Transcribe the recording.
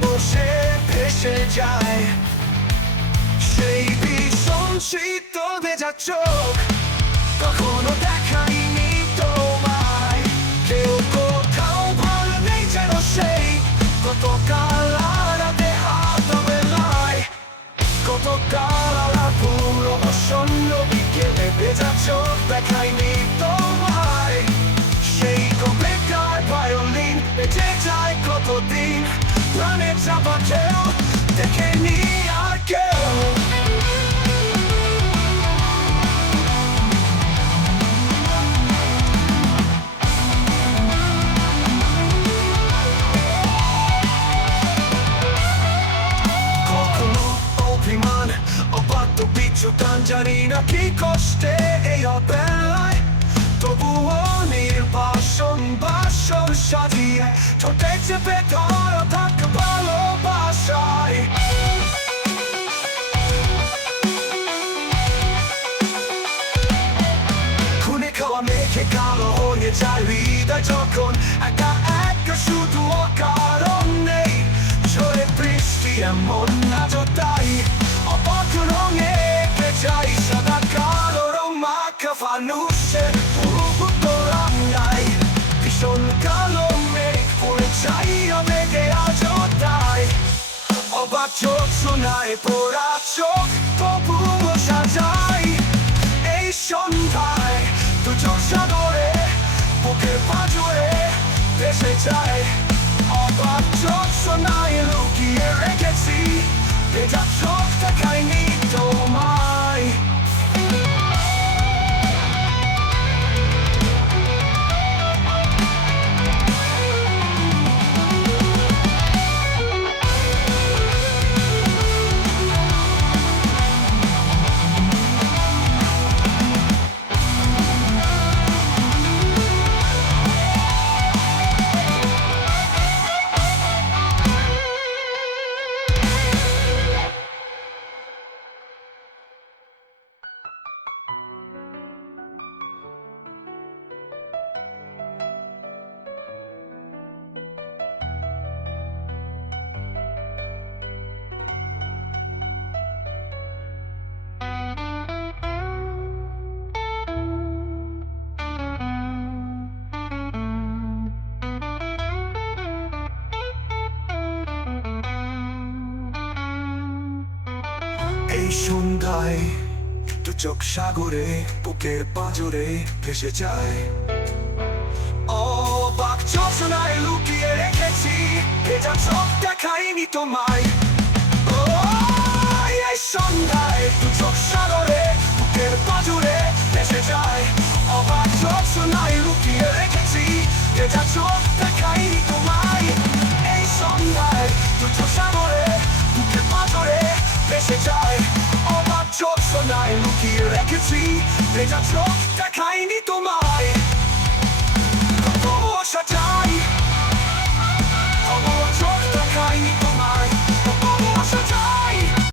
বসে ভেসে যায় সেই ভীষণ শীতল ভেজা চোখ কখনো দেখাইনি তোমায় কেউ কোথাও ভালো নেই যেন সেই কতকাল আড়াতে হাত মেলায় কতকাল আড়া পুরো শূন্য বিকেলে ভেজা চোখ দেখাইনি তোমায় সেই কবেকার ভায়োলিন বেঁচে যায় কতদিন প্রাণের চাপা কেউ দেখেনি আর কেউ জানি না কি কষ্টে এই অবেলায় তবুও নির্বাসন বাসন সাজিয়ে ঠোঁটে চেপে ধরা থাকে ভালোবাসায় খুনে খাওয়া মেঘে কালো হয়ে যায় হৃদয় যখন একা একা শুধু অকারণ নেই ঝরে বৃষ্টি এমন নাজতাই অবাক রঙে যাই সাদা কালো রং মাখা ফানুসের পুরো রান্নায় ভীষণ কালো মেঘ পড়ে চাই মেঘে আজও তাই অবাক চোখ শোনায় পোড়া চোখ তবুও সাজাই এই সন্ধ্যায় দু চোখ সাগরে বুকের পাঁজরে ভেসে যায় অবাক চোখ শোনায় লুকিয়ে রেখেছি ভেজা চোখ দেখায়নি তোমায় সন্ধ্যায় দু চোখ সাগরে বুকের পাঁজরে ভেসে যায় অবাক চোখ শোনায় লুকিয়ে রেখেছি ভেজা চোখ দেখায়নি তোমায় এই সন্ধ্যায় দু চোখ সাগরে বুকের পাঁজরে ভেসে যায় অবাক চোখ শোনায় লুকিয়ে রেখেছি ভেজা চোখ দেখায়নি তোমায় এই সন্ধ্যায় দু চোখ সাগরে বুকের পাঁজরে ভেসে যায় অবাক চোখ শোনায় লুকিয়ে রেখেছি ভেজা চোখ দেখায়নি তোমায় কত সাজায়